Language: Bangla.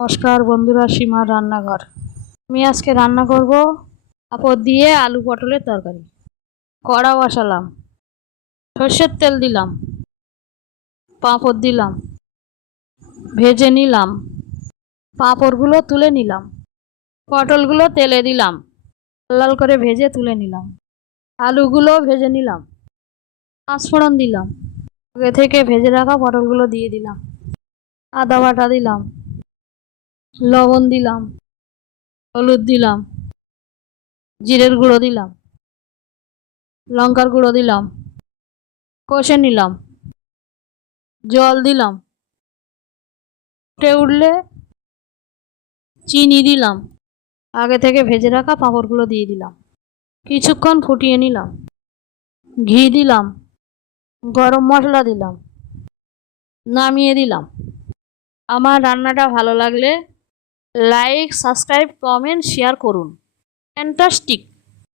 নমস্কার বন্ধুরা, সীমার রান্নাঘর। আমি আজকে রান্না করব পাঁপড় দিয়ে আলু পটলের তরকারি। কড়া বসালাম, সর্ষের তেল দিলাম, পাঁপড় দিলাম, ভেজে নিলাম। পাঁপড়গুলো তুলে নিলাম, পটলগুলো তেলে দিলাম, লাল করে ভেজে তুলে নিলাম। আলুগুলো ভেজে নিলাম, পাঁচফোড়ন দিলাম, আগে থেকে ভেজে রাখা পটলগুলো দিয়ে দিলাম। আদা বাটা দিলাম, লবণ দিলাম, হলুদ দিলাম, জিরের গুঁড়ো দিলাম, লঙ্কার গুঁড়ো দিলাম, কষে নিলাম, জল দিলাম। ফুটে উঠলে চিনি দিলাম, আগে থেকে ভেজে রাখা পাঁপড়গুলো দিয়ে দিলাম। কিছুক্ষণ ফুটিয়ে নিলাম, ঘি দিলাম, গরম মশলা দিলাম, নামিয়ে দিলাম। আমার রান্নাটা ভালো লাগলে লাইক, সাবস্ক্রাইব, কমেন্ট, শেয়ার করুন। ফ্যান্টাস্টিক।